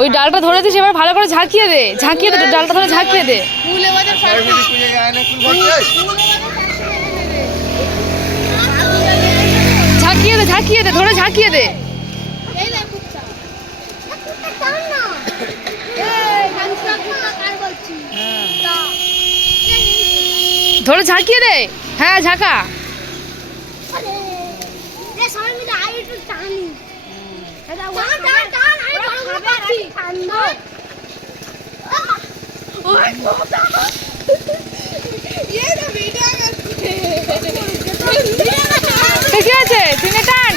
ওই ডালটা ধরে দিস, এবার ভালো করে ঝাঁকিয়ে দে, ঝাঁকিয়ে দে, ডালটা ধরে ঝাঁকিয়ে দে। ঝাঁকিয়ে দে, ঝাঁকিয়ে দে, ধরে ঝাঁকিয়ে দে। ধরে ঝাঁকিয়ে দে, হ্যাঁ ঝাঁকা। ঠিক আছে, টেনে টান।